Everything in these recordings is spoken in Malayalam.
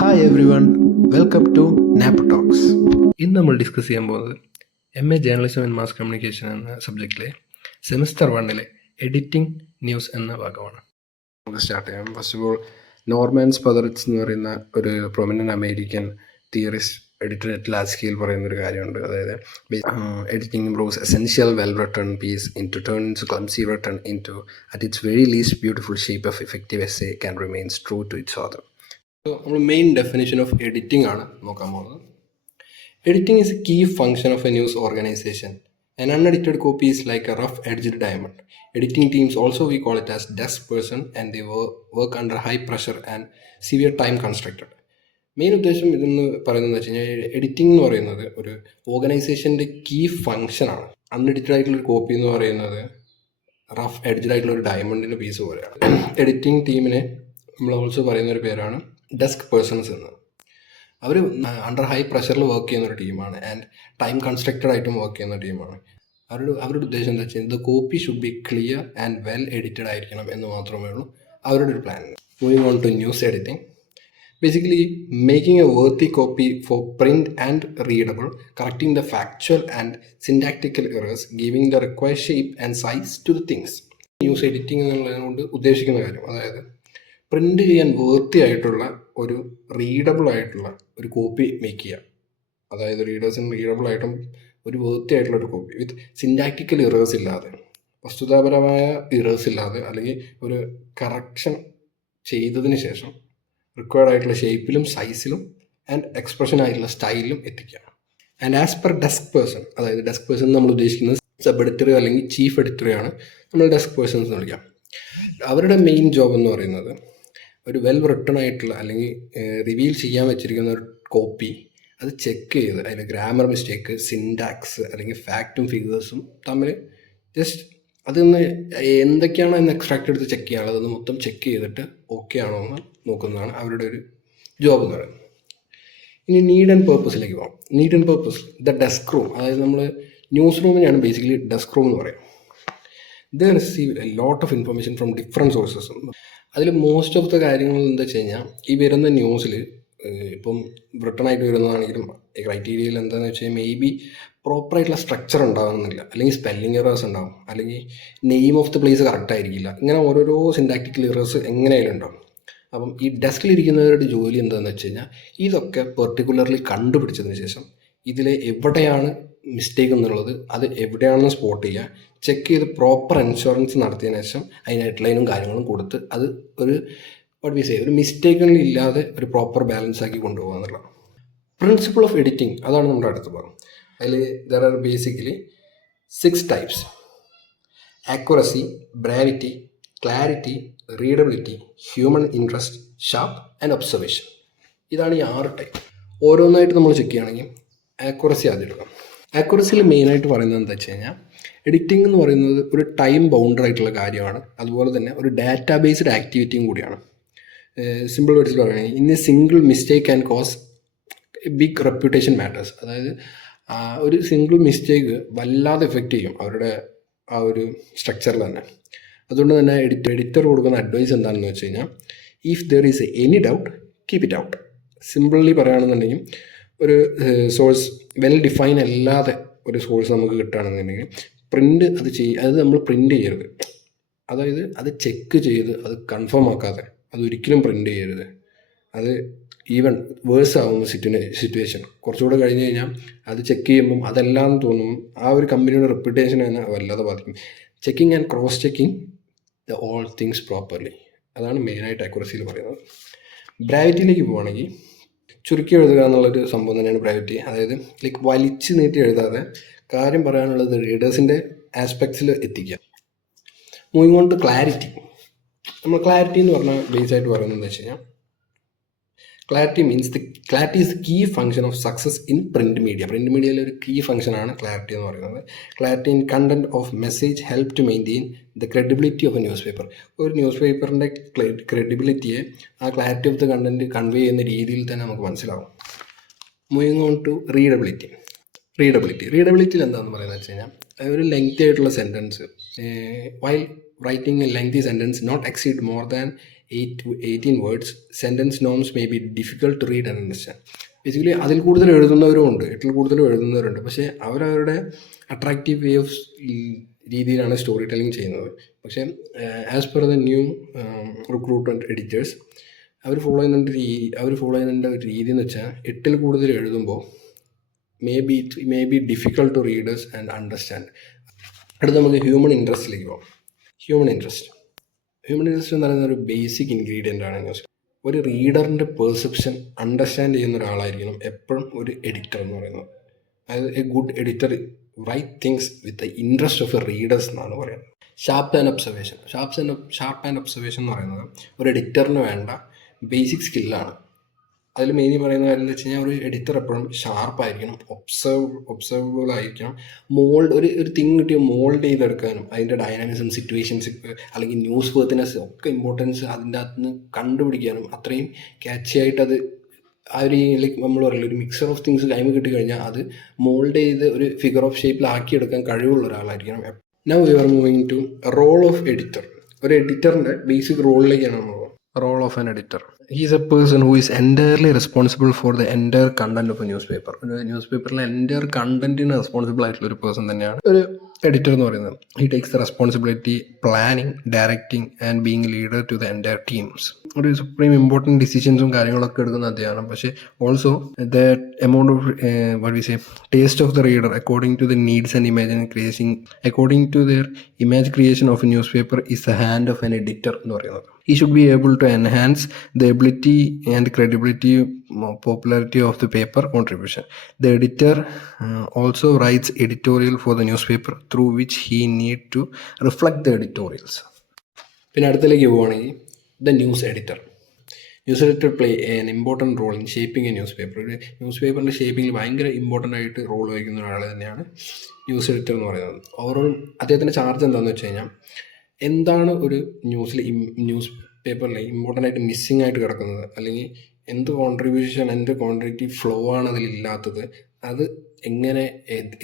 Hi everyone, welcome to nap talks. ഇന്ന് നമ്മൾ ഡിസ്കസ് ചെയ്യാൻ പോകുന്നത് MA journalism and mass communication എന്ന സബ്ജക്റ്റിലെ സെമിസ്റ്റർ 1 എഡിറ്റിംഗ് ന്യൂസ് എന്ന ഭാഗമാണ്. നമുക്ക് സ്റ്റാർട്ട് ചെയ്യാം. ഫസ്റ്റ് ഓഫ് ഓൾ, നോർമാൻ സ്പദറിറ്റ്സ് എന്ന് പറയുന്ന ഒരു prominent American theorist editor at large scale പറയുന്നൊരു കാര്യമുണ്ട്. അതായത് editing improves essential well written piece into turns clumsy written into at its very least beautiful shape of effective essay can remains true to its author. നമ്മൾ മെയിൻ ഡെഫിനേഷൻ ഓഫ് എഡിറ്റിംഗ് ആണ് നോക്കാൻ പോകുന്നത്. Editing is a key function of a news organization. An unedited copy is like a rough-edged diamond. Editing teams also we call it as desk person, and they work under high pressure and severe time constricted. Main ഉദ്ദേശം ഇതെന്ന് പറയുന്നത് വെച്ച് കഴിഞ്ഞാൽ എഡിറ്റിംഗ് എന്ന് പറയുന്നത് ഒരു ഓർഗനൈസേഷൻ്റെ കീ ഫംഗ്ഷനാണ്. അൺഎഡിറ്റഡ് ആയിട്ടുള്ള ഒരു കോപ്പി എന്ന് പറയുന്നത് റഫ് എഡ്ജഡ് ആയിട്ടുള്ള ഒരു ഡയമണ്ടിൻ്റെ പീസ് പോലെയാണ്. എഡിറ്റിംഗ് ടീമിനെ നമ്മൾ ഓൾസോ പറയുന്ന ഒരു പേരാണ് ഡെസ്ക് പേഴ്സൺസ് എന്ന്. അവർ അണ്ടർ ഹൈ പ്രഷറിൽ വർക്ക് ചെയ്യുന്ന ഒരു ടീമാണ് ആൻഡ് ടൈം കൺസ്ട്രക്റ്റഡ് ആയിട്ടും വർക്ക് ചെയ്യുന്ന ടീമാണ്. അവരുടെ ഉദ്ദേശം എന്താ വെച്ചാൽ the copy should be clear and well edited ആയിരിക്കണം എന്ന് മാത്രമേ ഉള്ളൂ അവരുടെ ഒരു plan. Moving on to news editing, basically making a worthy copy for print and readable, correcting the factual and syntactical errors, giving the required shape and size to the things. News editing എന്നുള്ളതുകൊണ്ട് ഉദ്ദേശിക്കുന്ന കാര്യം, അതായത് പ്രിൻ്റ് ചെയ്യാൻ വേർത്തി ആയിട്ടുള്ള ഒരു റീഡബിൾ ആയിട്ടുള്ള ഒരു കോപ്പി മേക്ക് ചെയ്യുക. അതായത് റീഡേഴ്സിന് റീഡബിൾ ആയിട്ടും ഒരു വേർത്തി ആയിട്ടുള്ള ഒരു കോപ്പി വിത്ത് സിൻറ്റാക്റ്റിക്കൽ ഇറേഴ്സ് ഇല്ലാതെ, വസ്തുതാപരമായ ഇറേഴ്സ് ഇല്ലാതെ, അല്ലെങ്കിൽ ഒരു കറക്ഷൻ ചെയ്തതിന് ശേഷം റിക്വയർഡ് ആയിട്ടുള്ള ഷേപ്പിലും സൈസിലും ആൻഡ് എക്സ്പ്രഷൻ ആയിട്ടുള്ള സ്റ്റൈലിലും എത്തിക്കുക. And as per desk person, അതായത് ഡെസ്ക് പേഴ്സൺ നമ്മൾ ഉദ്ദേശിക്കുന്നത് സബ് എഡിറ്ററിയോ അല്ലെങ്കിൽ ചീഫ് എഡിറ്ററിയാണ് നമ്മൾ ഡെസ്ക് പേഴ്സൺസ് എന്ന് വിളിക്കാം. അവരുടെ മെയിൻ ജോബ് എന്ന് പറയുന്നത് ഒരു വെൽ റിട്ടൺ ആയിട്ടുള്ള അല്ലെങ്കിൽ റിവീൽ ചെയ്യാൻ വെച്ചിരിക്കുന്ന ഒരു കോപ്പി അത് ചെക്ക് ചെയ്ത് അതിൻ്റെ ഗ്രാമർ മിസ്റ്റേക്ക്, സിൻടാക്സ് അല്ലെങ്കിൽ ഫാക്റ്റും ഫിഗേഴ്സും തമ്മിൽ ജസ്റ്റ് അതൊന്ന് എന്തൊക്കെയാണോ എന്ന് എക്സ്ട്രാക്ട് എടുത്ത് ചെക്ക് ചെയ്യാനുള്ളത് അതൊന്ന് മൊത്തം ചെക്ക് ചെയ്തിട്ട് ഓക്കെ ആണോ എന്ന് നോക്കുന്നതാണ് അവരുടെ ഒരു ജോബ് എന്ന് പറയുന്നത്. ഇനി നീഡ് ആൻഡ് പേർപ്പസിലേക്ക് പോകാം. Need and purpose, the desk room, അതായത് നമ്മൾ ന്യൂസ് റൂമിനെയാണ് ബേസിക്കലി ഡെസ്ക് റൂം എന്ന് പറയും. ദേ receive a lot of information from different sources. അതിൽ മോസ്റ്റ് ഓഫ് ദ കാര്യങ്ങൾ എന്താ വെച്ച് കഴിഞ്ഞാൽ ഈ വരുന്ന ന്യൂസിൽ ഇപ്പം റിട്ടൺ ആയിട്ട് വരുന്നതാണെങ്കിലും ക്രൈറ്റീരിയയിൽ എന്താണെന്ന് വെച്ച് കഴിഞ്ഞാൽ മേ ബി പ്രോപ്പറായിട്ടുള്ള സ്ട്രക്ചർ ഉണ്ടാകുന്നില്ല, അല്ലെങ്കിൽ സ്പെല്ലിംഗ് എറേഴ്സ് ഉണ്ടാകും, അല്ലെങ്കിൽ name of the place correct ആയിരിക്കില്ല. ഇങ്ങനെ ഓരോരോ സിൻറ്റാക്റ്റിക്കൽ എറേഴ്സ് എങ്ങനെയായാലും ഉണ്ടാകും. അപ്പം ഈ ഡെസ്കിലിരിക്കുന്നവരുടെ ജോലി എന്താണെന്ന് വെച്ച് കഴിഞ്ഞാൽ ഇതൊക്കെ പെർട്ടിക്കുലർലി കണ്ടുപിടിച്ചതിന് ശേഷം ഇതിൽ എവിടെയാണ് മിസ്റ്റേക്ക് എന്നുള്ളത് അത് എവിടെയാണെന്ന് സ്പോട്ട് ചെയ്യുക, ചെക്ക് ചെയ്ത് പ്രോപ്പർ ഇൻഷുറൻസ് നടത്തിയതിനു ശേഷം അതിന് ഹെഡ്ലൈനും കാര്യങ്ങളും കൊടുത്ത് അത് ഒരു ഒരു മിസ്റ്റേക്കുകൾ ഇല്ലാതെ ഒരു പ്രോപ്പർ ബാലൻസ് ആക്കി കൊണ്ടുപോകുക എന്നുള്ളതാണ് പ്രിൻസിപ്പിൾ ഓഫ് എഡിറ്റിംഗ്. അതാണ് നമ്മുടെ അടുത്ത് ഭാഗം. അതിൽ there are basically 6 types: accuracy, brevity, clarity, readability, human interest, sharp and observation. ഇതാണ് ഈ 6 ടൈപ്പ്. ഓരോന്നായിട്ട് നമ്മൾ ചെക്ക് ചെയ്യുകയാണെങ്കിൽ ആക്യുറസി ആദ്യം എടുക്കാം. ആക്യുറസിയിൽ മെയിനായിട്ട് പറയുന്നത് എന്താ വെച്ച് കഴിഞ്ഞാൽ എഡിറ്റിംഗ് എന്ന് പറയുന്നത് ഒരു ടൈം ബൗണ്ടഡ് ആയിട്ടുള്ള കാര്യമാണ്. അതുപോലെ തന്നെ ഒരു ഡാറ്റാ ബേസ്ഡ് ആക്ടിവിറ്റിയും കൂടിയാണ്. സിമ്പിൾ വേർഡ്സിൽ പറയുകയാണെങ്കിൽ in a single mistake and cause big reputation matters. അതായത് ഒരു സിംഗിൾ മിസ്റ്റേക്ക് വല്ലാതെ എഫക്റ്റ് ചെയ്യും അവരുടെ ആ ഒരു സ്ട്രക്ചറിൽ തന്നെ. അതുകൊണ്ട് തന്നെ എഡിറ്റർ കൊടുക്കുന്ന അഡ്വൈസ് എന്താണെന്ന് വെച്ച് കഴിഞ്ഞാൽ if there is any doubt keep it out. Simply പറയുകയാണെന്നുണ്ടെങ്കിൽ ഒരു സോഴ്സ് വെൽ ഡിഫൈൻ അല്ലാതെ ഒരു സോഴ്സ് നമുക്ക് കിട്ടുകയാണെന്നുണ്ടെങ്കിൽ പ്രിൻ്റ് അത് നമ്മൾ പ്രിൻ്റ് ചെയ്യരുത്. അതായത് അത് ചെക്ക് ചെയ്ത് അത് കൺഫേം ആക്കാതെ അതൊരിക്കലും പ്രിൻ്റ് ചെയ്യരുത്. അത് ഈവൻ വേഴ്സ് ആവുന്ന സിറ്റുവേഷൻ കുറച്ചുകൂടെ കഴിഞ്ഞ് കഴിഞ്ഞാൽ അത് ചെക്ക് ചെയ്യുമ്പം അതെല്ലാം തോന്നും ആ ഒരു കമ്പനിയുടെ റെപ്യൂട്ടേഷൻ തന്നെ വല്ലാതെ ബാധിക്കും. Checking and cross checking the all things properly, അതാണ് മെയിനായിട്ട് ആക്യുറസിയിൽ പറയുന്നത്. ബ്രാവിറ്റിയിലേക്ക് പോവുകയാണെങ്കിൽ ചുരുക്കി എഴുതുക എന്നുള്ളൊരു സംഭവം തന്നെയാണ് ബ്രാവിറ്റി. അതായത് ലൈക്ക് വലിച്ച് നീട്ടി എഴുതാതെ കാര്യം പറയാനുള്ളത് റീഡേഴ്സിൻ്റെ ആസ്പെക്ട്സിൽ എത്തിക്കുക. Moving on to clarity. നമ്മൾ ക്ലാരിറ്റി എന്ന് പറഞ്ഞാൽ ബേസായിട്ട് പറയുന്നത് എന്താ വെച്ച് കഴിഞ്ഞാൽ clarity is the key function of success in print media. Print മീഡിയയിലെ ഒരു കീ ഫംഗ്ഷനാണ് ക്ലാരിറ്റി എന്ന് പറയുന്നത്. Clarity in content of message help to maintain the credibility of a newspaper. ഒരു ന്യൂസ് പേപ്പറിൻ്റെ ക്രെഡിബിലിറ്റിയെ ആ clarity of the content convey ചെയ്യുന്ന രീതിയിൽ തന്നെ നമുക്ക് മനസ്സിലാവും. Moving on to readability. റീഡബിലിറ്റിയിൽ എന്താണെന്ന് പറയുന്നത് വെച്ച് കഴിഞ്ഞാൽ ഒരു ലെങ്തി ആയിട്ടുള്ള sentence while writing a lengthy sentence not exceed more than 18 words, sentence norms may be difficult to read and understand. Basically അതിൽ കൂടുതൽ എഴുതുന്നവരും ഉണ്ട്, 8ൽ കൂടുതലും എഴുതുന്നവരുണ്ട്. പക്ഷേ അവരവരുടെ അട്രാക്റ്റീവ് വേ ഓഫ് രീതിയിലാണ് സ്റ്റോറി ടെല്ലിംഗ് ചെയ്യുന്നത്. പക്ഷേ as per the new recruitment editors അവർ ഫോളോ ചെയ്യുന്ന ഒരു രീതി എന്ന് വെച്ചാൽ 8ൽ കൂടുതൽ എഴുതുമ്പോൾ it may be difficult to readers and understand. അടുത്ത് നമുക്ക് ഹ്യൂമൻ ഇൻട്രസ്റ്റിലേക്ക് പോകാം. ഹ്യൂമൻ ഇൻട്രസ്റ്റ് എന്ന് പറയുന്ന ഒരു ബേസിക് ഇൻഗ്രീഡിയൻ്റ് ആണ് ന്യൂസ്. ഒരു റീഡറിൻ്റെ പെർസെപ്ഷൻ അണ്ടർസ്റ്റാൻഡ് ചെയ്യുന്ന ഒരാളായിരിക്കണം എപ്പോഴും ഒരു എഡിറ്റർ എന്ന് പറയുന്നത്. അതായത് a good editor write things with the interest of a readers എന്നാണ് പറയുന്നത്. ഷാർപ്പ് ആൻഡ് ഒബ്സർവേഷൻ എന്ന് പറയുന്നത് ഒരു എഡിറ്ററിന് വേണ്ട ബേസിക് സ്കില്ലാണ്. അതിൽ മെയിൻലി പറയുന്ന കാര്യം എന്ന് വെച്ച് കഴിഞ്ഞാൽ ഒരു എഡിറ്റർ എപ്പോഴും ഷാർപ്പായിരിക്കണം, ഒബ്സർവബിൾ ആയിരിക്കണം. ഒരു തിങ് കിട്ടിയ മോൾഡ് ചെയ്തെടുക്കാനും അതിൻ്റെ ഡൈനാമിസം, സിറ്റുവേഷൻസ് അല്ലെങ്കിൽ ന്യൂസ് വർത്തിനെസ് ഒക്കെ ഇമ്പോർട്ടൻസ് അതിൻ്റെ അകത്ത് നിന്ന് കണ്ടുപിടിക്കാനും അത്രയും ക്യാച്ചി ആയിട്ട് അത് ആ ഒരു ലൈക്ക് നമ്മൾ പറയില്ല ഒരു മിക്സർ ഓഫ് തിങ്സ് കൈമ കിട്ടി കഴിഞ്ഞാൽ അത് മോൾഡ് ചെയ്ത് ഒരു ഫിഗർ ഓഫ് ഷേപ്പിലാക്കിയെടുക്കാൻ കഴിവുള്ള ഒരാളായിരിക്കണം. Now we are moving to role of editor. ഒരു എഡിറ്ററിൻ്റെ ബേസിക് റോളിലേക്കാണ് നമ്മൾ പോകുന്നത്. Role of an editor. He is a person who is entirely responsible for the entire content of a newspaper. ഒരു ന്യൂസ് പേപ്പറിലെ എൻ്റയർ കണ്ടന്റിന് റെസ്പോൺസിബിൾ ആയിട്ടുള്ള ഒരു പേഴ്സൺ തന്നെയാണ് ഒരു എഡിറ്റർ എന്ന് പറയുന്നത്. He takes the responsibility planning, directing and being leader to the entire teams. ഒരു സുപ്രീം ഇമ്പോർട്ടൻറ്റ് ഡിസിഷൻസും കാര്യങ്ങളൊക്കെ എടുക്കുന്ന അദ്ദേഹമാണ്. പക്ഷേ also the amount of what we say taste of the reader according to the needs and according to their image creation of a newspaper is the hand of an editor എന്ന് പറയുന്നത്. He should be able to enhance the ability and credibility, popularity of the paper contribution. The editor also writes editorial for the newspaper through which he need to reflect the editorials. പിന്നെ അടുത്തേക്ക് പോവുകയാണെങ്കിൽ the news editor play an important role in shaping a newspaper. ഒരു ന്യൂസ് പേപ്പറിൻ്റെ ഷേപ്പിങ്ങിൽ ഭയങ്കര ഇമ്പോർട്ടൻ്റ് ആയിട്ട് റോൾ വഹിക്കുന്ന ഒരാൾ തന്നെയാണ് ന്യൂസ് എഡിറ്റർ എന്ന് പറയുന്നത്. ഓവറോൾ അദ്ദേഹത്തിൻ്റെ ചാർജ് എന്താണെന്ന് വെച്ച് കഴിഞ്ഞാൽ എന്താണ് ഒരു ന്യൂസ് പേപ്പറിൽ ഇമ്പോർട്ടൻ്റ് ആയിട്ട് മിസ്സിങ് ആയിട്ട് കിടക്കുന്നത്, അല്ലെങ്കിൽ എന്ത് കോൺട്രിബ്യൂഷൻ, എന്ത് ക്വാണ്ടിറ്റി ഫ്ലോ ആണ് അതിലില്ലാത്തത്, അത് എങ്ങനെ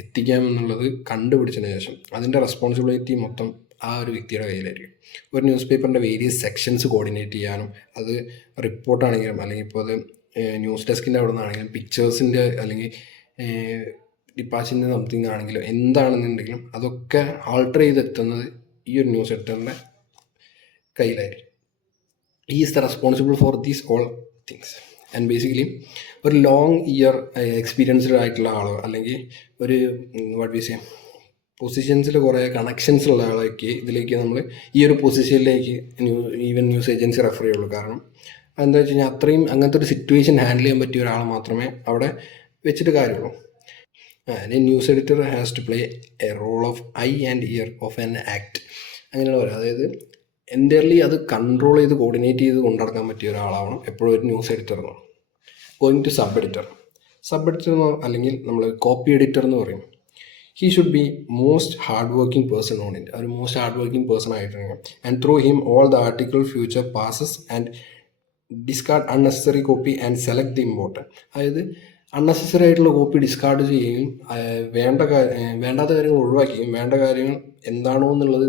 എത്തിക്കാമെന്നുള്ളത് കണ്ടുപിടിച്ചതിന് ശേഷം അതിൻ്റെ റെസ്പോൺസിബിലിറ്റി മൊത്തം ആ ഒരു വ്യക്തിയുടെ കയ്യിലായിരിക്കും. ഒരു ന്യൂസ് പേപ്പറിൻ്റെ വേരിയസ് സെക്ഷൻസ് കോർഡിനേറ്റ് ചെയ്യാനും, അത് റിപ്പോർട്ടാണെങ്കിലും അല്ലെങ്കിൽ ഇപ്പോൾ അത് ന്യൂസ് ഡെസ്കിൻ്റെ അവിടെ നിന്നാണെങ്കിലും പിക്ചേഴ്സിൻ്റെ അല്ലെങ്കിൽ ഡിപ്പാച്ചിൻ്റെ സംതിങ് ആണെങ്കിലും എന്താണെന്നുണ്ടെങ്കിലും അതൊക്കെ ആൾട്ടർ ചെയ്തെത്തുന്നത് ഈ ഒരു ന്യൂസ് എഡിറ്ററിൻ്റെ കയ്യിലായിരിക്കും. He is the responsible for these all things. And basically ഒരു ലോങ് ഇയർ എക്സ്പീരിയൻസ്ഡ് ആയിട്ടുള്ള ആളോ അല്ലെങ്കിൽ ഒരു വാട്ട് വി സേ പൊസിഷൻസിൽ കുറേ കണക്ഷൻസ് ഉള്ള ആളൊക്കെ ഇതിലേക്ക് നമ്മൾ ഈ ഒരു പൊസിഷനിലേക്ക് ഈവൻ ന്യൂസ് ഏജൻസി റെഫർ ചെയ്യുള്ളൂ. കാരണം എന്താ വെച്ച് കഴിഞ്ഞാൽ അത്രയും അങ്ങനത്തെ ഒരു സിറ്റുവേഷൻ ഹാൻഡിൽ ചെയ്യാൻ പറ്റിയ ഒരാൾ മാത്രമേ അവിടെ വെച്ചിട്ട് കാര്യമുള്ളൂ. A news editor has to play a role of eye and ear of an act. അങ്ങനെയാണ് പറയുക. അതായത് എൻ്റയർലി അത് കൺട്രോൾ ചെയ്ത് കോർഡിനേറ്റ് ചെയ്ത് കൊണ്ടുനടക്കാൻ പറ്റിയ ഒരാളാവണം എപ്പോഴും ഒരു ന്യൂസ് എഡിറ്റർ എന്ന് പറയും. ഗോയിങ് ടു സബ് എഡിറ്റർ എന്നോ അല്ലെങ്കിൽ നമ്മൾ കോപ്പി എഡിറ്റർ എന്ന് പറയും. He should be most hard working person on it. ഒരു മോസ്റ്റ് ഹാർഡ് വർക്കിംഗ് പേഴ്സൺ ആയിട്ടാണ്. And through him all the article future passes and discard unnecessary copy and select the important. അതായത് അൺനെസസറി ആയിട്ടുള്ള കോപ്പി ഡിസ്കാർഡ് ചെയ്യുകയും വേണ്ടാത്ത കാര്യങ്ങൾ ഒഴിവാക്കുകയും വേണ്ട കാര്യങ്ങൾ എന്താണോ എന്നുള്ളത്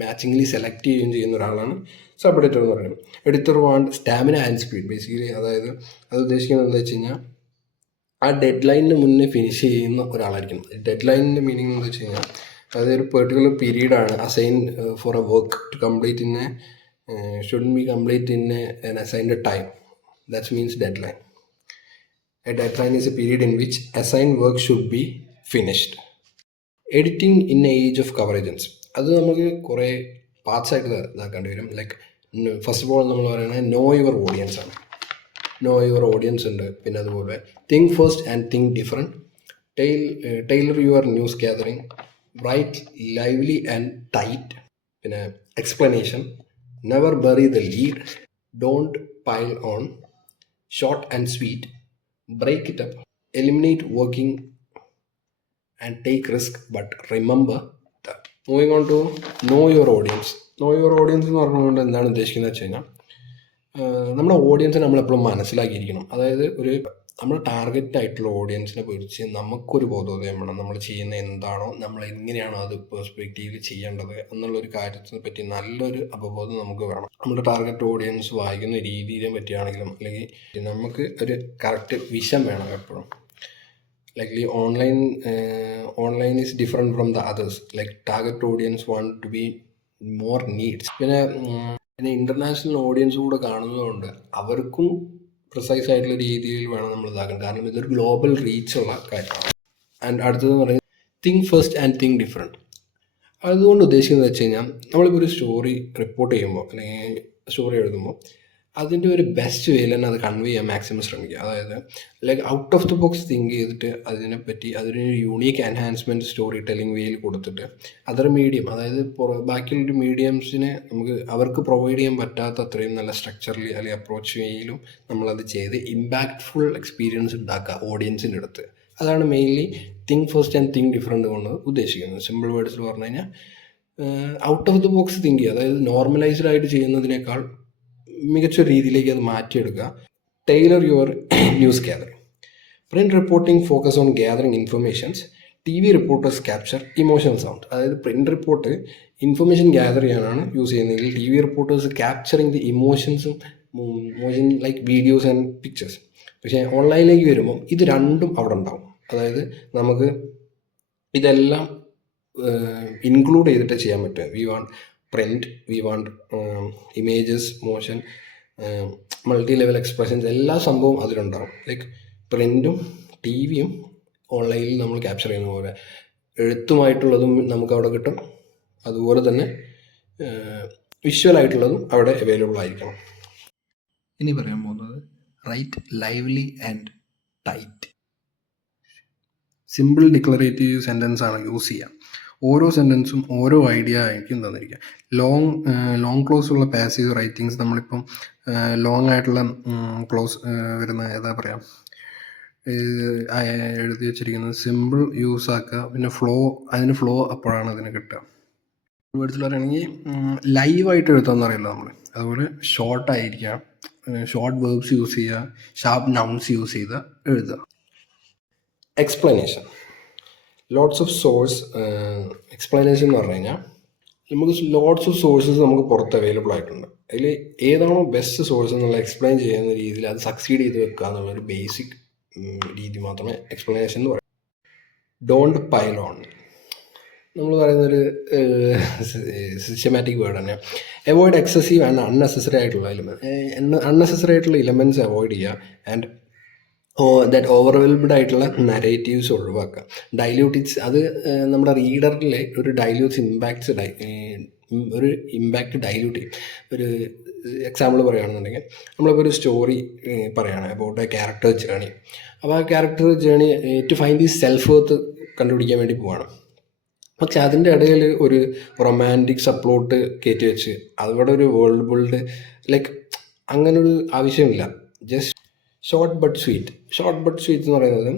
മാച്ചിങ്ലി സെലക്ട് ചെയ്യുകയും ചെയ്യുന്ന ഒരാളാണ് സബ് എഡിറ്റർ എന്ന് പറയുന്നത്. Editor want stamina and speed. Basically അതായത് അത് ഉദ്ദേശിക്കുന്നത് എന്താ വെച്ച് കഴിഞ്ഞാൽ ആ ഡെഡ് ലൈനിന് മുന്നേ ഫിനിഷ് ചെയ്യുന്ന ഒരാളായിരിക്കും. ഡെഡ് ലൈനിൻ്റെ മീനിങ് എന്താ വെച്ച് കഴിഞ്ഞാൽ അതായത് ഒരു പെർട്ടിക്കുലർ പീരീഡാണ് assign for a work to complete in should be complete in an assigned time. That means deadline. A deadline is a period in which assigned work should be finished. Editing in the age of convergence. അത് നമുക്ക് കുറേ പാർട്സ് ആയിട്ട് ഇതാക്കേണ്ടി വരും. ലൈക്ക് ഫസ്റ്റ് ഓഫ് ഓൾ നമ്മൾ പറയുന്നത് നോ യുവർ ഓഡിയൻസ് ആണ്. നോ യുവർ ഓഡിയൻസ് ഉണ്ട്. പിന്നെ അതുപോലെ think first and think different. Tailor your news gathering. Write lively and tight. പിന്നെ explanation. Never bury the lead. Don't pile on. Short and sweet. Break it up. Eliminate working and take risk, but remember that. Moving on to know your audience. Know your audience എന്ന് പറഞ്ഞുകൊണ്ട് എന്താണ് ഉദ്ദേശിക്കുന്നത് വെച്ച് കഴിഞ്ഞാൽ നമ്മുടെ ഓഡിയൻസിനെ നമ്മളെപ്പോഴും മനസ്സിലാക്കിയിരിക്കണം. അതായത് ഒരു നമ്മുടെ ടാർഗറ്റ് ആയിട്ടുള്ള ഓഡിയൻസിനെ കുറിച്ച് നമുക്കൊരു ബോധോദയം വേണം. നമ്മൾ ചെയ്യുന്ന എന്താണോ, നമ്മൾ എങ്ങനെയാണോ അത് പെർസ്പെക്റ്റീവിൽ ചെയ്യേണ്ടത് എന്നുള്ളൊരു കാര്യത്തിനെ പറ്റി നല്ലൊരു അവബോധം നമുക്ക് വേണം. നമ്മുടെ ടാർഗറ്റ് ഓഡിയൻസ് വായിക്കുന്ന രീതിയെ പറ്റിയാണെങ്കിലും അല്ലെങ്കിൽ നമുക്ക് ഒരു കറക്റ്റ് വിഷൻ വേണം എപ്പോഴും. Likely online is different from the others. Like target audience want to be more needs. പിന്നെ ഇന്റർനാഷണൽ ഓഡിയൻസ് കൂടെ കാണുന്നതുകൊണ്ട് അവർക്കും പ്രിസൈസ് ആയിട്ടുള്ള രീതിയിൽ വേണം നമ്മൾ ഇതാക്കാൻ. കാരണം ഇതൊരു ഗ്ലോബൽ റീച്ച് ഉള്ള കാര്യമാണ്. ആൻഡ് അടുത്തതെന്ന് പറയുന്നത് think first and think different. അതുകൊണ്ട് ഉദ്ദേശിക്കുന്നത് വെച്ച് കഴിഞ്ഞാൽ നമ്മളിപ്പോൾ ഒരു സ്റ്റോറി റിപ്പോർട്ട് ചെയ്യുമ്പോൾ അല്ലെങ്കിൽ സ്റ്റോറി എഴുതുമ്പോൾ അതിൻ്റെ ഒരു ബെസ്റ്റ് വേയിൽ തന്നെ അത് കൺവേ ചെയ്യാൻ മാക്സിമം ശ്രമിക്കുക. അതായത് like out of the box think ചെയ്തിട്ട് അതിനെപ്പറ്റി അതിനൊരു യൂണീക്ക് എൻഹാൻസ്മെൻറ്റ് സ്റ്റോറി ടെല്ലിംഗ് വേയിൽ കൊടുത്തിട്ട് അതർ മീഡിയം, അതായത് ബാക്കിയുള്ളൊരു മീഡിയംസിനെ നമുക്ക് അവർക്ക് പ്രൊവൈഡ് ചെയ്യാൻ പറ്റാത്ത അത്രയും നല്ല സ്ട്രക്ചറിൽ അല്ലെങ്കിൽ അപ്രോച്ച് വേയിലും നമ്മളത് ചെയ്ത് ഇമ്പാക്റ്റ്ഫുൾ എക്സ്പീരിയൻസ് ഉണ്ടാക്കുക ഓഡിയൻസിൻ്റെ അടുത്ത്. അതാണ് mainly think first and think different കൊണ്ട് ഉദ്ദേശിക്കുന്നത്. സിമ്പിൾ വേർഡ്സിൽ പറഞ്ഞു കഴിഞ്ഞാൽ out of the box think ചെയ്യുക, അതായത് നോർമലൈസ്ഡ് ആയിട്ട് ചെയ്യുന്നതിനേക്കാൾ മികച്ച രീതിയിലേക്ക് അത് മാറ്റിയെടുക്കുക. Tailor your news gathering. Print reporting focus on gathering informations. TV reporters capture emotion sound. അതായത് പ്രിൻറ്റ് റിപ്പോർട്ട് ഇൻഫർമേഷൻ ഗ്യാദർ ചെയ്യാനാണ് യൂസ് ചെയ്യുന്നതെങ്കിൽ TV റിപ്പോർട്ടേഴ്സ് ക്യാപ്ചറിങ് ദി ഇമോഷൻസും ലൈക്ക് വീഡിയോസ് ആൻഡ് പിക്ചേഴ്സ്. പക്ഷേ ഓൺലൈനിലേക്ക് വരുമ്പം ഇത് രണ്ടും അവിടെ ഉണ്ടാവും. അതായത് നമുക്ക് ഇതെല്ലാം ഇൻക്ലൂഡ് ചെയ്തിട്ട് ചെയ്യാൻ പറ്റുക. We want print, we want images, motion, multi level expressions, എല്ലാ സംഭവവും അതിലുണ്ടാവും. ലൈക്ക് പ്രിൻറ്റും TV-യും ഓൺലൈനിൽ നമ്മൾ ക്യാപ്ചർ ചെയ്യുന്ന പോലെ എഴുത്തുമായിട്ടുള്ളതും നമുക്ക് അവിടെ കിട്ടും. അതുപോലെ തന്നെ വിഷ്വലായിട്ടുള്ളതും അവിടെ അവൈലബിൾ ആയിരിക്കണം. ഇനി പറയാൻ പോകുന്നത് write lively and tight. Simple declarative sentence ആണ് യൂസ് ചെയ്യുക. ഓരോ സെൻറ്റൻസും ഓരോ ഐഡിയ ആയിരിക്കും തന്നിരിക്കുക. ലോങ് ക്ലോസ് ഉള്ള പാസീവ് റൈറ്റിങ്സ്, നമ്മളിപ്പം ലോങ് ആയിട്ടുള്ള ക്ലോസ് വരുന്ന ഏതാ പറയുക എഴുതി വെച്ചിരിക്കുന്നത് സിമ്പിൾ യൂസ് ആക്കുക. പിന്നെ അതിന് ഫ്ലോ അപ്പോഴാണ് അതിന് കിട്ടുക. വേർഡ്സിൽ പറയുകയാണെങ്കിൽ ലൈവായിട്ട് എഴുതാമെന്ന് അറിയില്ല നമ്മൾ. അതുപോലെ ഷോർട്ടായിരിക്കാം, ഷോർട്ട് വേർബ്സ് യൂസ് ചെയ്യുക, ഷാർപ്പ് നൗൺസ് യൂസ് ചെയ്ത് എഴുതുക. Explanation, lots of swords. Explanation എന്ന് പറഞ്ഞു കഴിഞ്ഞാൽ നമുക്ക് ലോട്ട്സ് ഓഫ് സോഴ്സസ് നമുക്ക് പുറത്ത് അവൈലബിൾ ആയിട്ടുണ്ട്. അതിൽ ഏതാണോ ബെസ്റ്റ് സോഴ്സ് എന്നുള്ള എക്സ്പ്ലെയിൻ ചെയ്യുന്ന രീതിയിൽ അത് സക്സീഡ് ചെയ്ത് വെക്കുക എന്നുള്ളൊരു ബേസിക് രീതി മാത്രമേ എക്സ്പ്ലനേഷൻ എന്ന് പറയും. ഡോണ്ട് പൈൽ ഓൺ, നമ്മൾ പറയുന്നൊരു സിസ്റ്റമാറ്റിക് വേർഡ് തന്നെ. അവോയ്ഡ് എക്സസീവ് ആൻഡ് അൺനെസസറി ആയിട്ടുള്ള എലമെൻറ്റ്സ് അവോയ്ഡ് ചെയ്യുക. ആൻഡ് ദാറ്റ് ഓവർവെൽംഡ് ആയിട്ടുള്ള നരേറ്റീവ്സ് ഒഴിവാക്കുക. ഡൈല്യൂട്ടിറ്റ്സ്, അത് നമ്മുടെ റീഡറിലെ ഒരു ഇമ്പാക്റ്റ് ഡൈല്യൂട്ട് ചെയ്യും. ഒരു എക്സാമ്പിൾ പറയുകയാണെന്നുണ്ടെങ്കിൽ നമ്മളിപ്പോൾ ഒരു സ്റ്റോറി പറയുകയാണ് അബൌട്ട് എ ക്യാരക്ടർ ജേണി. അപ്പോൾ ആ character journey to find the self worth കണ്ടുപിടിക്കാൻ വേണ്ടി പോവാണ്. പക്ഷെ അതിൻ്റെ ഇടയിൽ ഒരു റൊമാൻറ്റിക് സപ്ലോട്ട് കയറ്റി വെച്ച് അവിടെ ഒരു വേൾഡ് ബിൽഡ് ലൈക്ക് അങ്ങനൊരു ആവശ്യമില്ല. ജസ്റ്റ് ഷോർട്ട് ബട്ട് സ്വീറ്റ് എന്ന് പറയുന്നത്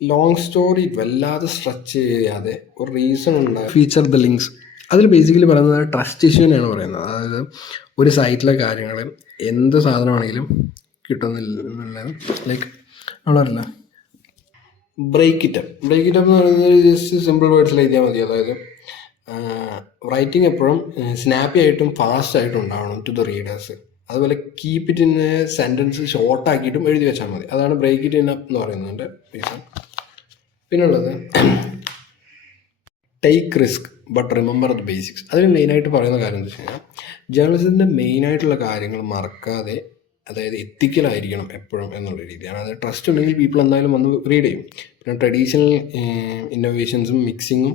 ലോങ് സ്റ്റോറി വല്ലാതെ സ്ട്രെച്ച് ചെയ്യാതെ ഒരു റീസൺ ഉണ്ടാകും. ഫീച്ചർ ദ ലിങ്ക്സ്, അതിൽ ബേസിക്കലി പറയുന്നത് ട്രസ്റ്റ് ഇഷ്യൂവിനെയാണ് പറയുന്നത്. അതായത് ഒരു സൈറ്റിലെ കാര്യങ്ങൾ എന്ത് സാധനമാണെങ്കിലും കിട്ടുന്നില്ല. ലൈക്ക് നമ്മളറിയില്ല ബ്രേക്ക് ഇറ്റ് അപ്പ് എന്ന് പറയുന്നത് ജസ്റ്റ് സിമ്പിൾ വേർഡ്സിൽ എഴുതിയാൽ മതി. അതായത് റൈറ്റിംഗ് എപ്പോഴും സ്നാപ്പി ആയിട്ടും ഫാസ്റ്റ് ആയിട്ടും ഉണ്ടാവണം ടു ദ റീഡേഴ്സ്. അതുപോലെ കീപ്പ് ഇറ്റ് ഇൻ സെൻറ്റൻസ് ഷോർട്ടാക്കിയിട്ടും എഴുതി വെച്ചാൽ മതി. അതാണ് ബ്രേക്ക് ഇറ്റ് ഇൻ അപ്പ് എന്ന് പറയുന്നതിൻ്റെ റീസൺ. പിന്നുള്ളത് take risk but remember the basics. അതിൽ മെയിനായിട്ട് പറയുന്ന കാര്യം എന്താ വെച്ച് കഴിഞ്ഞാൽ ജേർണലിസത്തിൻ്റെ മെയിനായിട്ടുള്ള കാര്യങ്ങൾ മറക്കാതെ, അതായത് എത്തിക്കലായിരിക്കണം എപ്പോഴും എന്നുള്ള രീതിയാണ്. അത് ട്രസ്റ്റ് ഉണ്ടെങ്കിൽ പീപ്പിൾ എന്തായാലും വന്ന് റീഡ് ചെയ്യും. പിന്നെ ട്രഡീഷണൽ ഇന്നോവേഷൻസും മിക്സിങ്ങും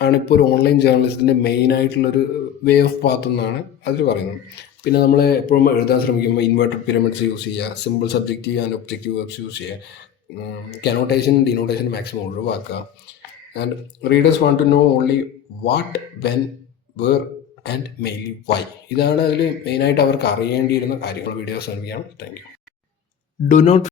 ആണ് ഇപ്പോൾ ഒരു ഓൺലൈൻ ജേർണലിസത്തിൻ്റെ മെയിനായിട്ടുള്ളൊരു വേ ഓഫ് പാത്ത് എന്നാണ് അതിൽ പറയുന്നത്. പിന്നെ നമ്മൾ എപ്പോഴും എഴുതാൻ ശ്രമിക്കുമ്പോൾ ഇൻവേർട്ടഡ് പിരമിഡ്സ് യൂസ് ചെയ്യുക, simple subjective and objective verbs use ചെയ്യുക, കനോട്ടേഷൻ ഡിനോട്ടേഷൻ മാക്സിമം ഒഴിവാക്കുക. And readers want to know only what, when, where and mainly why. ഇതാണ് അതിൽ മെയിനായിട്ട് അവർക്ക് അറിയേണ്ടിയിരുന്ന കാര്യങ്ങൾ. വീഡിയോസ് ശ്രമിക്കാം. Thank you. Do not